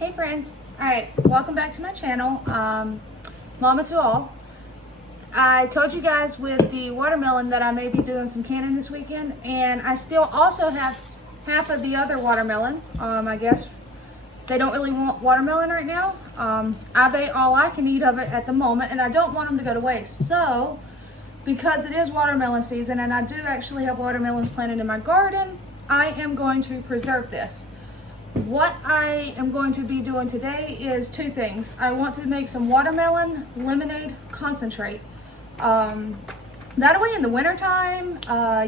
Hey friends, alright, welcome back to my channel, Mama to all. I told you guys with the watermelon that I may be doing some canning this weekend, and I still also have half of the other watermelon. I guess they don't really want watermelon right now. I've ate all I can eat of it at the moment, and I don't want them to go to waste. So, because it is watermelon season, and I do actually have watermelons planted in my garden, I am going to preserve this. What I am going to be doing today is two things. I want to make some watermelon lemonade concentrate. That way in the wintertime,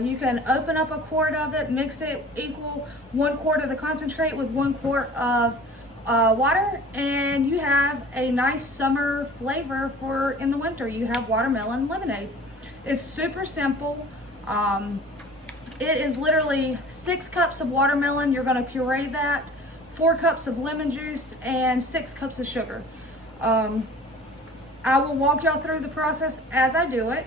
you can open up a quart of it, mix it equal 1 quart of the concentrate with 1 quart of water, and you have a nice summer flavor for in the winter. You have watermelon lemonade. It's super simple. It is literally 6 cups of watermelon. You're going to puree that, 4 cups of lemon juice, and 6 cups of sugar. I will walk y'all through the process as I do it.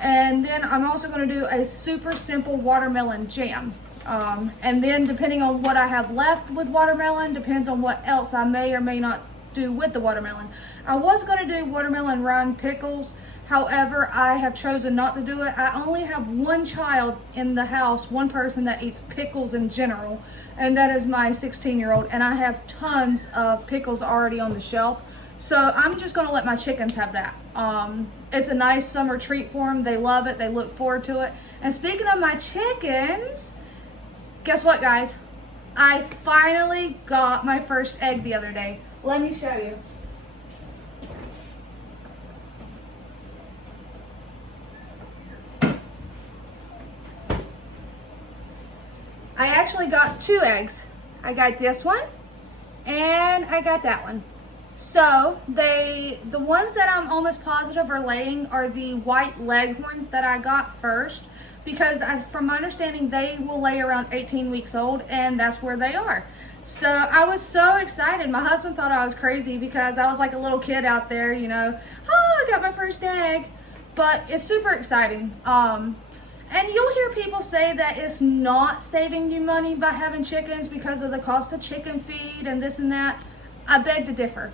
And then I'm also going to do a super simple watermelon jam. And then depending on what I have left with watermelon, depends on what else I may or may not do with the watermelon. I was going to do watermelon rind pickles. However, I have chosen not to do it. I only have one child in the house, one person that eats pickles in general, and that is my 16-year-old, and I have tons of pickles already on the shelf. So I'm just gonna let my chickens have that. It's a nice summer treat for them. They love it, they look forward to it. And speaking of my chickens, guess what guys? I finally got my first egg the other day. Let me show you. I actually got 2 eggs. I got this one and I got that one. So the ones that I'm almost positive are laying are the white leghorns that I got first, because from my understanding they will lay around 18 weeks old, and that's where they are. So I was so excited. My husband thought I was crazy because I was like a little kid out there, you know, oh, I got my first egg. But it's super exciting. And you'll hear people say that it's not saving you money by having chickens because of the cost of chicken feed and this and that. I beg to differ.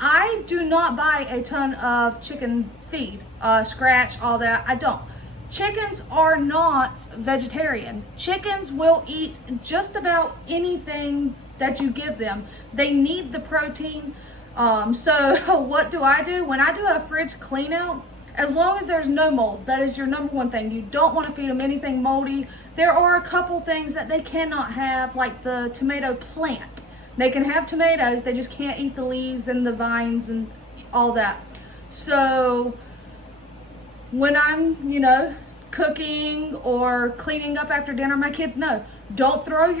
I do not buy a ton of chicken feed, scratch, all that. I don't. Chickens are not vegetarian. Chickens will eat just about anything that you give them. They need the protein. So what do? When I do a fridge clean out, as long as there's no mold, that is your number one thing. You don't want to feed them anything moldy. There are a couple things that they cannot have, like the tomato plant. They can have tomatoes, they just can't eat the leaves and the vines and all that. So when I'm, you know, cooking or cleaning up after dinner, my kids know, don't throw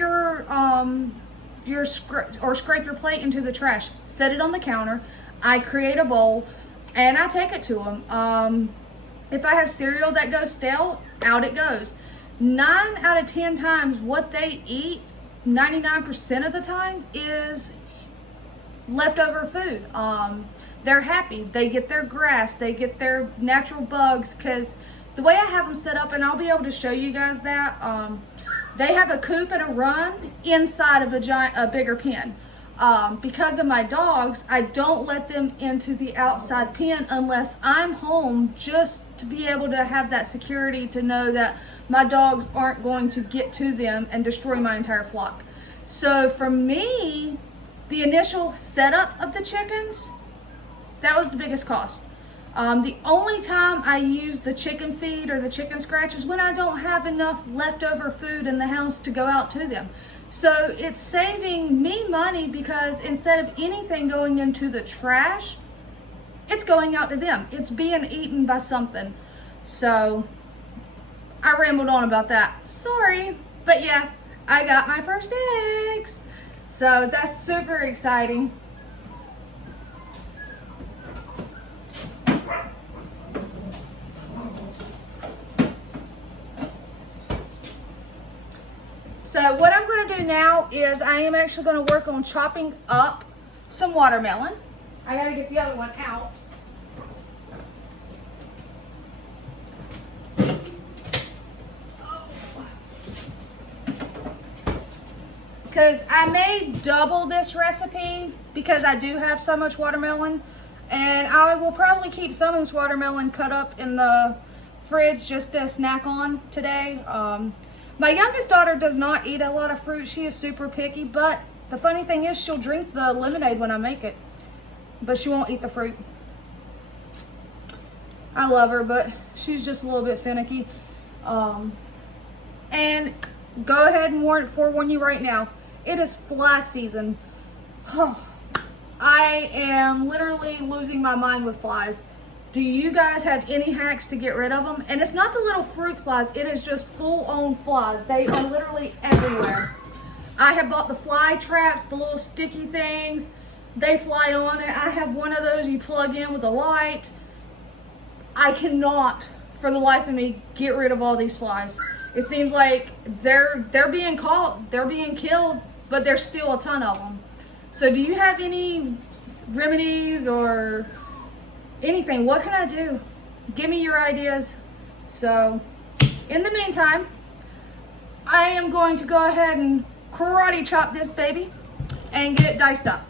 scrape your plate into the trash. Set it on the counter. I create a bowl and I take it to them. If I have cereal that goes stale, out it goes. 9 out of 10 times what they eat, 99% of the time, is leftover food. They're happy. They get their grass, they get their natural bugs, because the way I have them set up, and I'll be able to show you guys that, they have a coop and a run inside of a bigger pen. Because of my dogs, I don't let them into the outside pen unless I'm home, just to be able to have that security to know that my dogs aren't going to get to them and destroy my entire flock. So for me, the initial setup of the chickens, that was the biggest cost. The only time I use the chicken feed or the chicken scratch is when I don't have enough leftover food in the house to go out to them. So it's saving me money because instead of anything going into the trash, it's going out to them. It's being eaten by something. So I rambled on about that. Sorry. But yeah, I got my first eggs. So that's super exciting. So what I'm going to do now is I am actually going to work on chopping up some watermelon. I got to get the other one out. because I may double this recipe because I do have so much watermelon, and I will probably keep some of this watermelon cut up in the fridge just to snack on today. My youngest daughter does not eat a lot of fruit. She is super picky, but the funny thing is she'll drink the lemonade when I make it, but she won't eat the fruit. I love her, but she's just a little bit finicky. And go ahead and forewarn you right now, it is fly season. I am literally losing my mind with flies. Do you guys have any hacks to get rid of them? And it's not the little fruit flies, it is just full-on flies. They are literally everywhere. I have bought the fly traps, the little sticky things. They fly on it. I have one of those you plug in with a light. I cannot, for the life of me, get rid of all these flies. It seems like they're being caught, they're being killed, but there's still a ton of them. So do you have any remedies or anything? What can I do? Give me your ideas. So in the meantime, I am going to go ahead and karate chop this baby and get it diced up.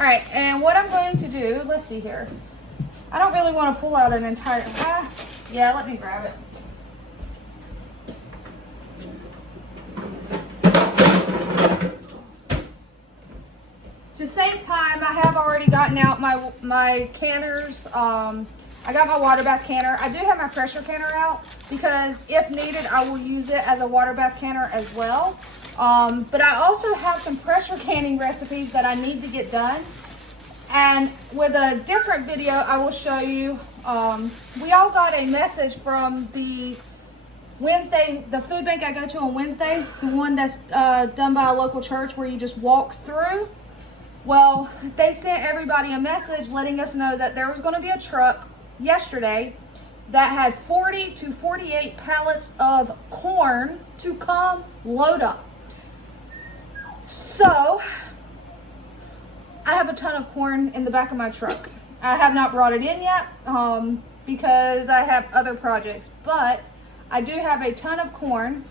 All right, and what I'm going to do, let's see here. I don't really want to pull out an entire, yeah, let me grab it. To save time, I have already gotten out my canners. I got my water bath canner. I do have my pressure canner out because if needed, I will use it as a water bath canner as well. But I also have some pressure canning recipes that I need to get done. And with a different video, I will show you, we all got a message from the Wednesday, the food bank I go to on Wednesday, the one that's done by a local church where you just walk through. Well, they sent everybody a message letting us know that there was going to be a truck yesterday that had 40 to 48 pallets of corn to come load up. So I have a ton of corn in the back of my truck. I have not brought it in yet because I have other projects, but I do have a ton of corn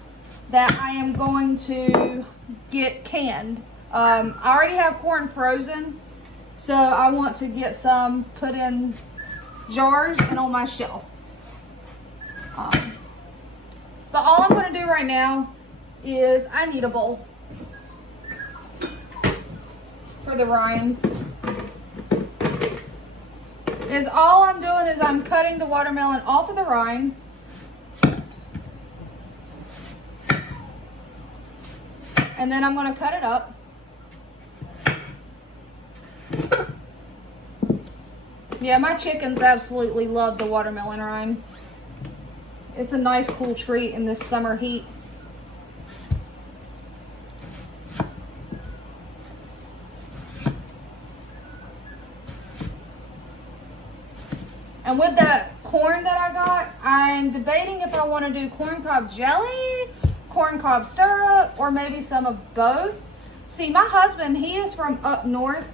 that I am going to get canned. I already have corn frozen, so I want to get some put in jars and on my shelf. But all I'm going to do right now is I need a bowl for the rind. All I'm doing is I'm cutting the watermelon off of the rind. And then I'm going to cut it up. Yeah, my chickens absolutely love the watermelon rind. It's a nice cool treat in this summer heat. And with the corn that I got, I'm debating if I want to do corn cob jelly, corn cob syrup, or maybe some of both. See, my husband, he is from up north.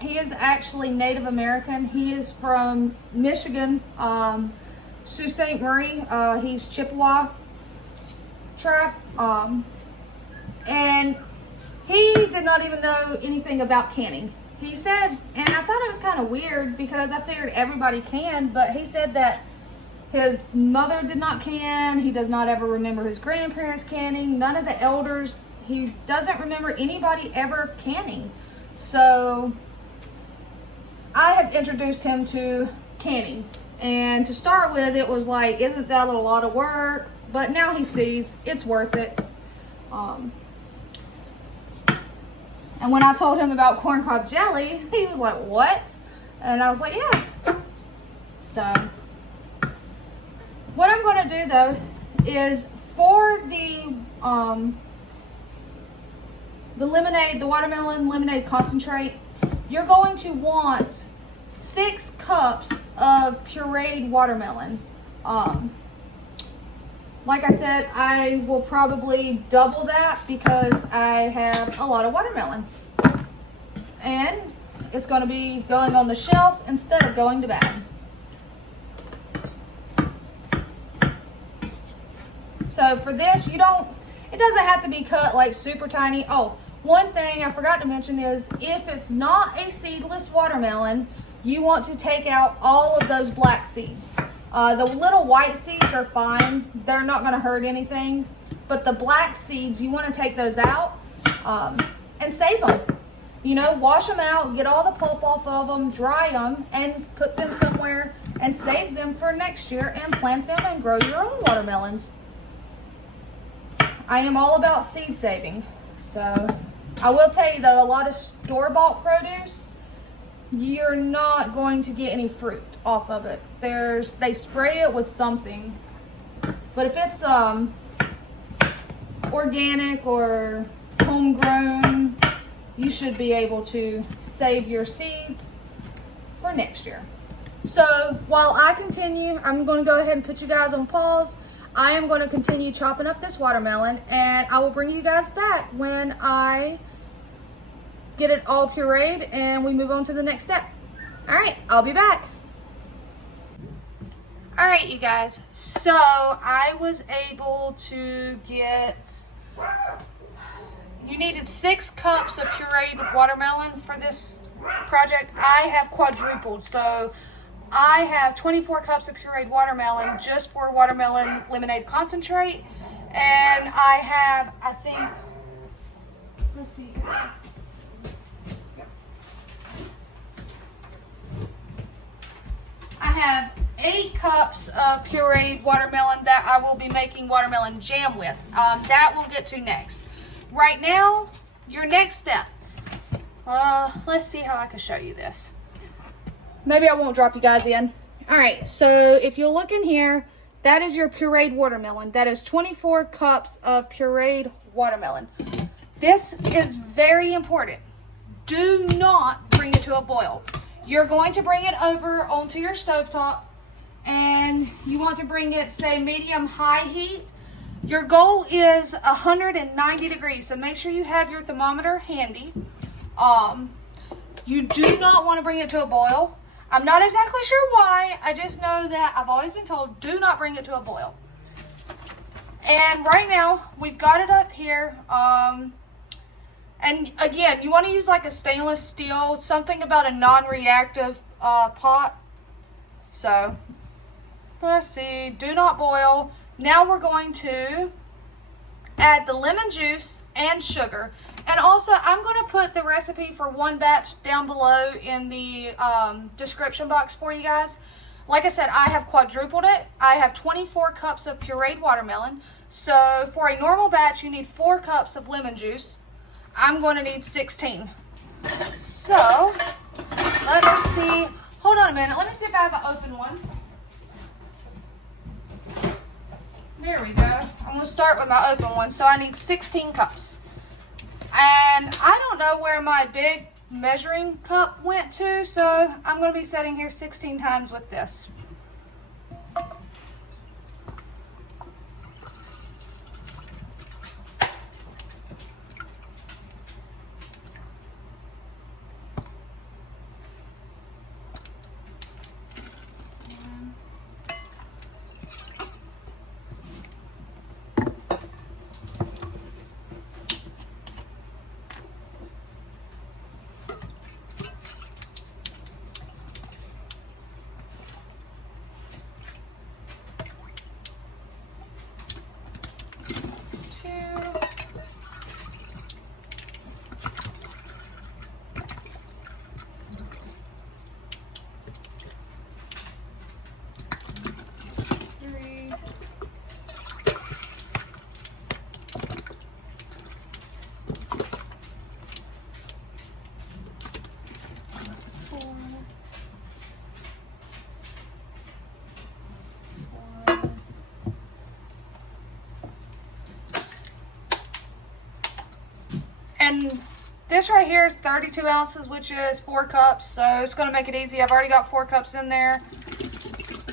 He is actually Native American. He is from Michigan, Sault Ste. Marie. He's Chippewa tribe. And he did not even know anything about canning. He said, and I thought it was kind of weird because I figured everybody can, but he said that his mother did not can. He does not ever remember his grandparents canning. None of the elders. He doesn't remember anybody ever canning. So I have introduced him to canning. And to start with, it was like, isn't that a lot of work? But now he sees it's worth it. And when I told him about corn cob jelly, he was like, what? And I was like, yeah. So what I'm going to do though is for the lemonade, the watermelon lemonade concentrate, you're going to want 6 cups of pureed watermelon. Like I said, I will probably double that because I have a lot of watermelon. And it's going to be going on the shelf instead of going to bed. So for this, it doesn't have to be cut like super tiny. Oh, one thing I forgot to mention is if it's not a seedless watermelon, you want to take out all of those black seeds. The little white seeds are fine. They're not going to hurt anything. But the black seeds, you want to take those out and save them. You know, wash them out, get all the pulp off of them, dry them, and put them somewhere and save them for next year and plant them and grow your own watermelons. I am all about seed saving. So I will tell you though, a lot of store-bought produce, you're not going to get any fruit off of it. They spray it with something. But if it's organic or homegrown, you should be able to save your seeds for next year. So while I continue, I'm going to go ahead and put you guys on pause. I am going to continue chopping up this watermelon, and I will bring you guys back when I get it all pureed and we move on to the next step. All right, I'll be back. All right, you guys, so I was able to get, you needed 6 cups of pureed watermelon for this project. I have quadrupled, so I have 24 cups of pureed watermelon just for watermelon lemonade concentrate. And I have, I think, let's see. I have 8 cups of pureed watermelon that I will be making watermelon jam with. That we'll get to next. Right now, your next step. Let's see how I can show you this. Maybe I won't drop you guys in. All right, so if you look in here, that is your pureed watermelon. That is 24 cups of pureed watermelon. This is very important. Do not bring it to a boil. You're going to bring it over onto your stovetop, and you want to bring it, say, medium-high heat. Your goal is 190 degrees, so make sure you have your thermometer handy. You do not want to bring it to a boil. I'm not exactly sure why. I just know that I've always been told, do not bring it to a boil. And right now, we've got it up here. And again, you want to use like a stainless steel, something about a non-reactive pot. So, let's see, do not boil. Now we're going to add the lemon juice and sugar. And also, I'm going to put the recipe for one batch down below in the description box for you guys. Like I said, I have quadrupled it. I have 24 cups of pureed watermelon. So for a normal batch, you need 4 cups of lemon juice. I'm going to need 16. So let me see. Hold on a minute. Let me see if I have an open one. There we go. I'm going to start with my open one. So I need 16 cups. And I don't know where my big measuring cup went to, so I'm going to be setting here 16 times with this. And this right here is 32 ounces, which is 4 cups. So it's going to make it easy. I've already got 4 cups in there.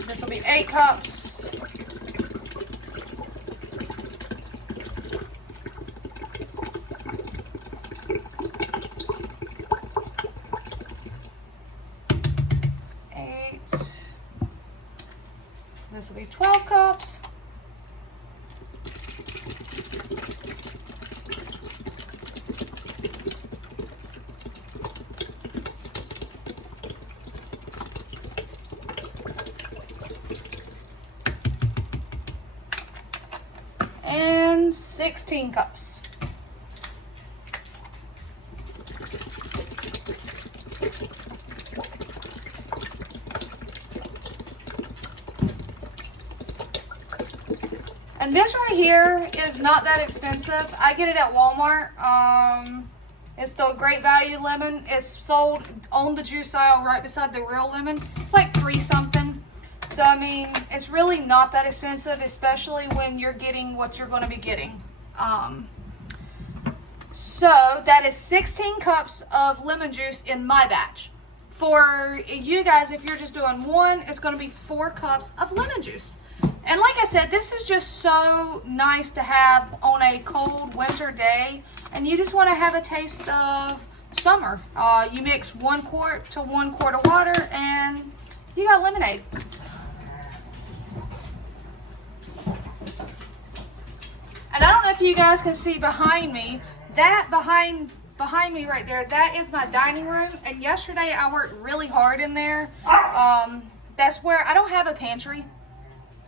This will be 8 cups. This will be 12 cups. and 16 cups. And this right here is not that expensive. I get it at Walmart. It's still a great value lemon. It's sold on the juice aisle right beside the real lemon. It's like $3 something. So I mean, it's really not that expensive, especially when you're getting what you're going to be getting. So that is 16 cups of lemon juice in my batch. For you guys, if you're just doing one, it's going to be 4 cups of lemon juice. And like I said, this is just so nice to have on a cold winter day, and you just want to have a taste of summer. You mix 1 quart to 1 quart of water, and you got lemonade. And I don't know if you guys can see behind me, that behind me right there, that is my dining room. And yesterday I worked really hard in there. That's where I don't have a pantry.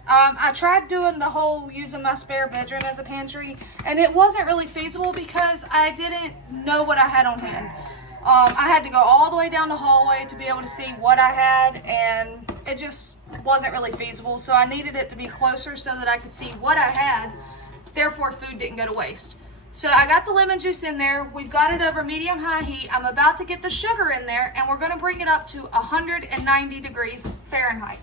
I tried doing the whole using my spare bedroom as a pantry, and it wasn't really feasible because I didn't know what I had on hand. I had to go all the way down the hallway to be able to see what I had, and it just wasn't really feasible. So I needed it to be closer so that I could see what I had, therefore food didn't go to waste. So I got the lemon juice in there. We've got it over medium-high heat. I'm about to get the sugar in there, and we're going to bring it up to 190 degrees Fahrenheit.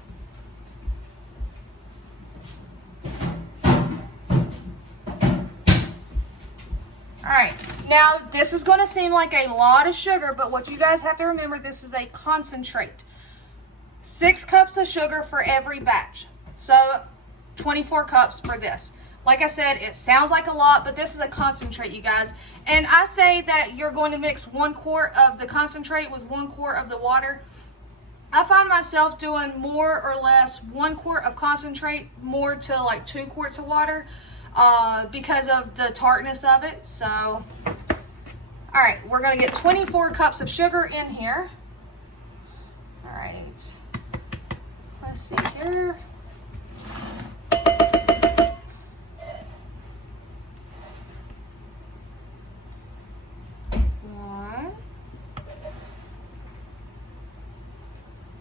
Alright, now this is going to seem like a lot of sugar, but what you guys have to remember, this is a concentrate. 6 cups of sugar for every batch. So 24 cups for this. Like I said, it sounds like a lot, but this is a concentrate, you guys. And I say that you're going to mix 1 quart of the concentrate with 1 quart of the water. I find myself doing more or less 1 quart of concentrate more to like 2 quarts of water. Because of the tartness of it. So, all right, we're going to get 24 cups of sugar in here. All right, let's see here. One,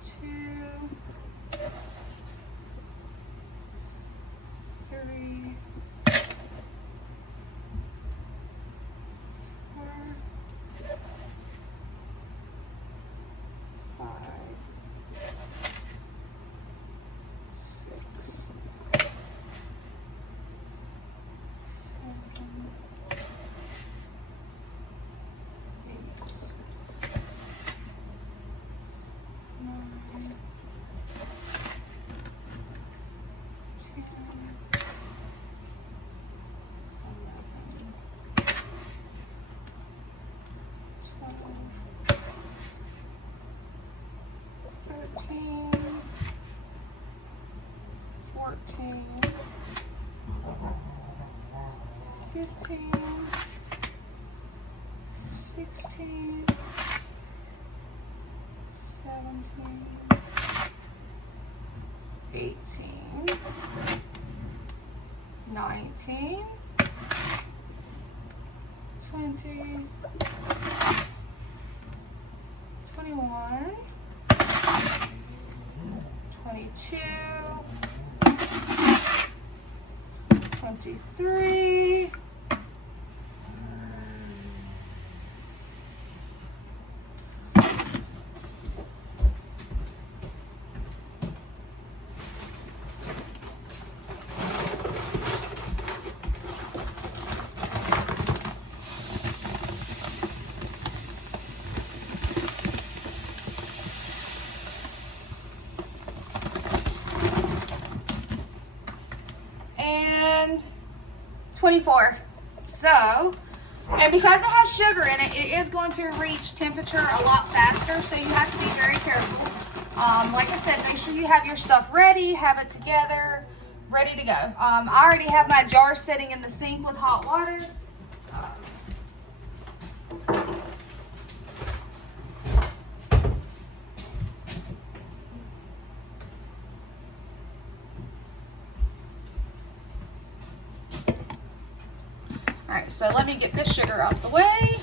two, three, 5, 6, 7, 8, 9, 10, 13, 14, 15, 16, 17, 18, 19, 20, 21, 22, 23, 24. So, and because it has sugar in it, it is going to reach temperature a lot faster, so you have to be very careful. Like I said, make sure you have your stuff ready, have it together, ready to go. I already have my jar sitting in the sink with hot water. All right, so let me get this sugar out of the way.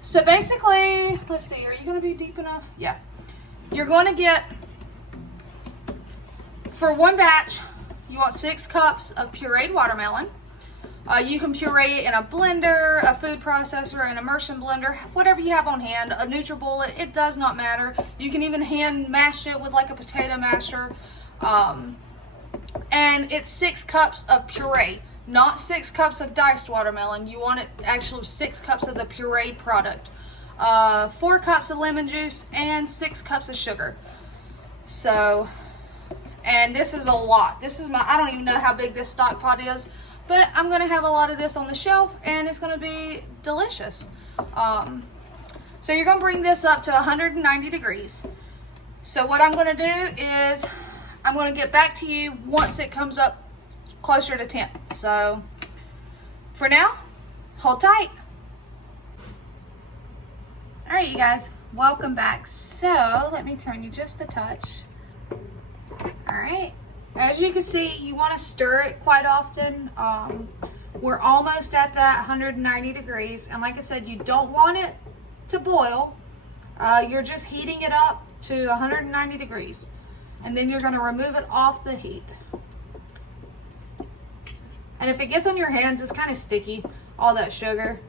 So basically, let's see, are you gonna be deep enough? Yeah. You're gonna get, for one batch, you want 6 cups of pureed watermelon. You can puree it in a blender, a food processor, an immersion blender, whatever you have on hand, a NutriBullet, it does not matter. You can even hand mash it with like a potato masher. And it's 6 cups of puree, not 6 cups of diced watermelon. You want it actually 6 cups of the pureed product. 4 cups of lemon juice and 6 cups of sugar. So, and this is a lot. This is I don't even know how big this stock pot is, but I'm gonna have a lot of this on the shelf and it's gonna be delicious. So you're gonna bring this up to 190 degrees. So what I'm gonna do is I'm gonna get back to you once it comes up closer to 10. So for now, hold tight. All right, you guys, welcome back. So let me turn you just a touch. All right, as you can see, you want to stir it quite often. We're almost at that 190 degrees, and like I said, you don't want it to boil. You're just heating it up to 190 degrees, and then you're going to remove it off the heat. And if it gets on your hands, it's kind of sticky, all that sugar.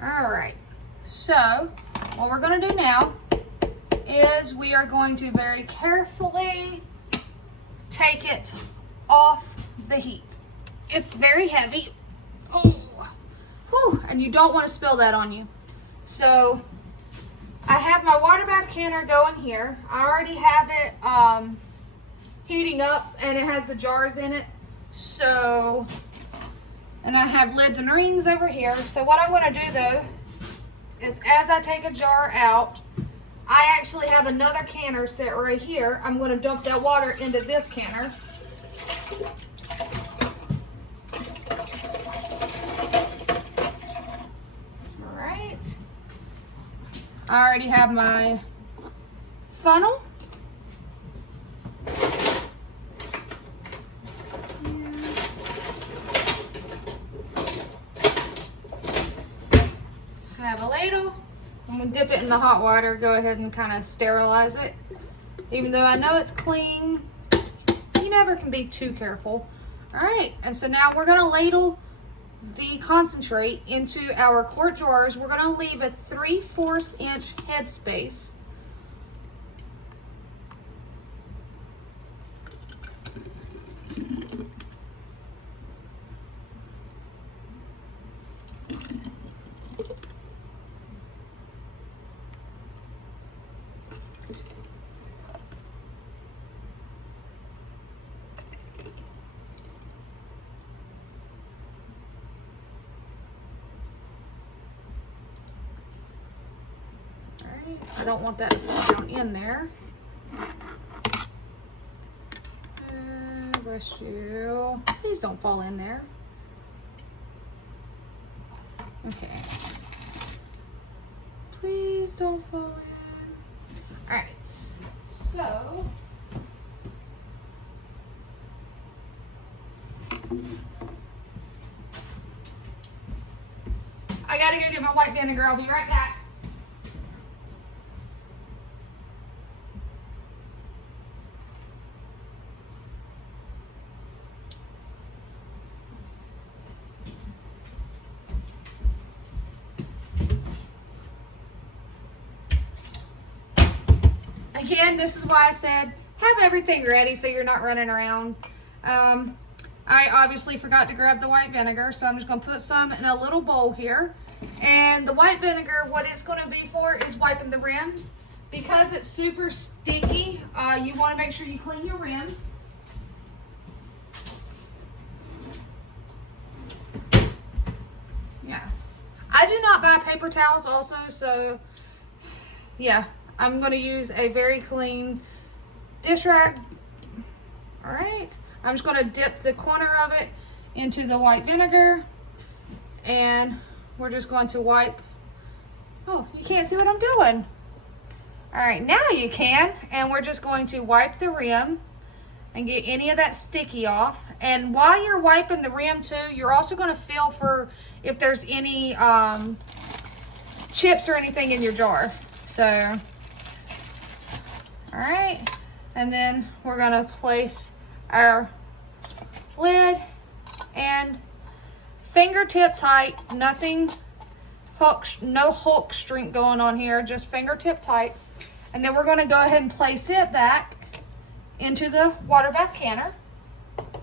All right, so what we're going to do now is we are going to very carefully take it off the heat. It's very heavy. Oh, whew, and you don't want to spill that on you. So I have my water bath canner going here. I already have it heating up, and it has the jars in it. So, and I have lids and rings over here. So what I'm going to do though is, as I take a jar out, I actually have another canner set right here. I'm going to dump that water into this canner. All right. I already have my funnel. I have a ladle. I'm going to dip it in the hot water, go ahead and kind of sterilize it. Even though I know it's clean, you never can be too careful. All right, and so now we're going to ladle the concentrate into our quart jars. We're going to leave a 3/4 inch headspace. I don't want that to fall down in there. Bless you. Please don't fall in there. Okay. Please don't fall in. All right. So I gotta go get my white vinegar. I'll be right back. Again, this is why I said have everything ready so you're not running around. I obviously forgot to grab the white vinegar, so I'm just going to put some in a little bowl here. And the white vinegar, what it's going to be for is wiping the rims. Because it's super sticky, you want to make sure you clean your rims. Yeah. I do not buy paper towels also, so yeah. I'm going to use a very clean dish rag. All right. I'm just going to dip the corner of it into the white vinegar, and we're just going to wipe. Oh, you can't see what I'm doing. All right, now you can. And we're just going to wipe the rim and get any of that sticky off. And while you're wiping the rim too, you're also going to feel for if there's any chips or anything in your jar. So, all right. And then we're going to place our lid and fingertip tight, nothing hook, no hook strength going on here, just fingertip tight. And then we're going to go ahead and place it back into the water bath canner.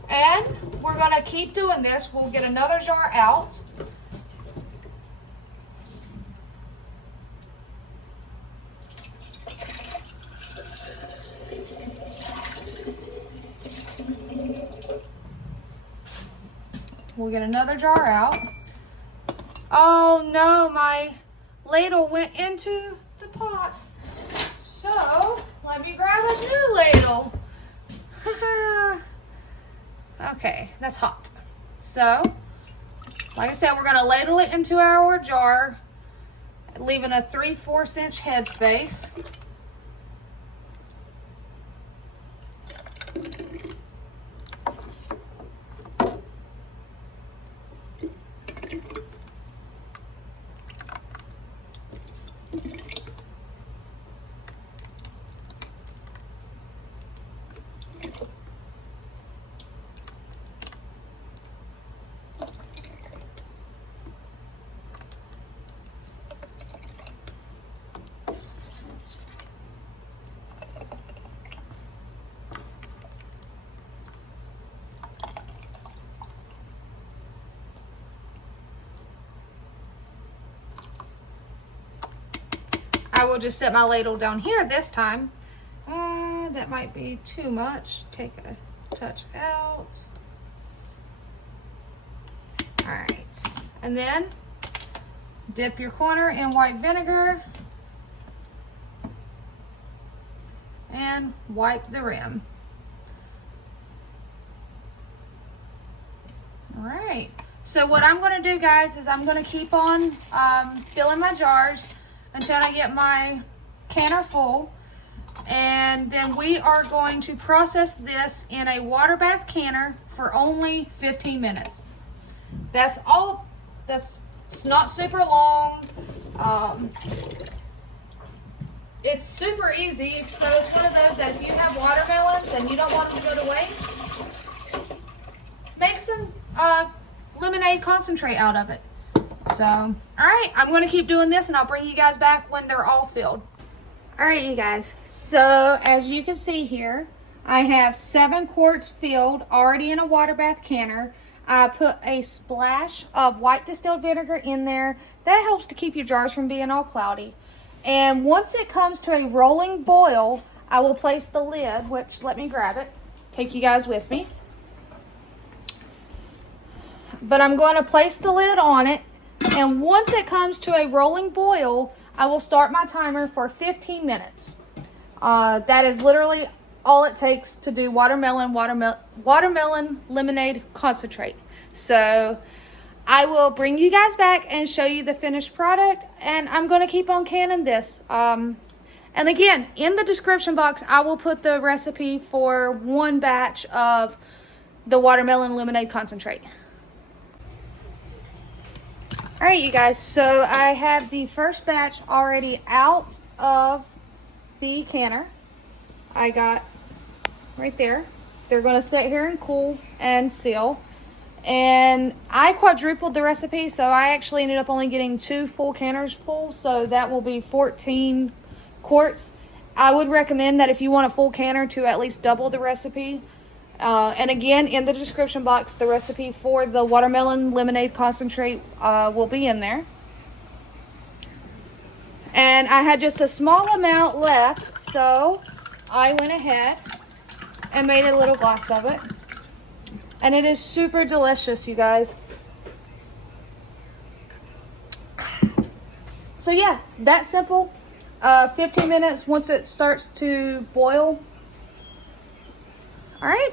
And we're going to keep doing this. We'll get another jar out. We'll get another jar out. Oh no, my ladle went into the pot. So, let me grab a new ladle. Okay, that's hot. So, like I said, we're gonna ladle it into our jar, leaving a 3/4 inch headspace. I will just set my ladle down here this time. That might be too much. Take a touch out. All right. And then dip your corner in white vinegar and wipe the rim. All right. So what I'm going to do, guys, is I'm going to keep on filling my jars until I get my canner full, and then we are going to process this in a water bath canner for only 15 minutes. That's all. It's not super long. It's super easy, so it's one of those that if you have watermelons and you don't want them to go to waste, make some lemonade concentrate out of it. So, all right, I'm going to keep doing this and I'll bring you guys back when they're all filled. All right, you guys. So, as you can see here, I have 7 quarts filled already in a water bath canner. I put a splash of white distilled vinegar in there. That helps to keep your jars from being all cloudy. And once it comes to a rolling boil, I will place the lid, which, let me grab it, take you guys with me. But I'm going to place the lid on it. And once it comes to a rolling boil, I will start my timer for 15 minutes. That is literally all it takes to do watermelon lemonade concentrate. So I will bring you guys back and show you the finished product. And I'm going to keep on canning this. And again, in the description box, I will put the recipe for one batch of the watermelon lemonade concentrate. All right, you guys, so I have the first batch already out of the canner. I got right there. They're going to sit here and cool and seal. And I quadrupled the recipe, so I actually ended up only getting 2 full canners full, so that will be 14 quarts. I would recommend that if you want a full canner to at least double the recipe. And again, in the description box, the recipe for the watermelon lemonade concentrate will be in there. And I had just a small amount left, so I went ahead and made a little glass of it. And it is super delicious, you guys. So yeah, that simple. 15 minutes once it starts to boil. All right,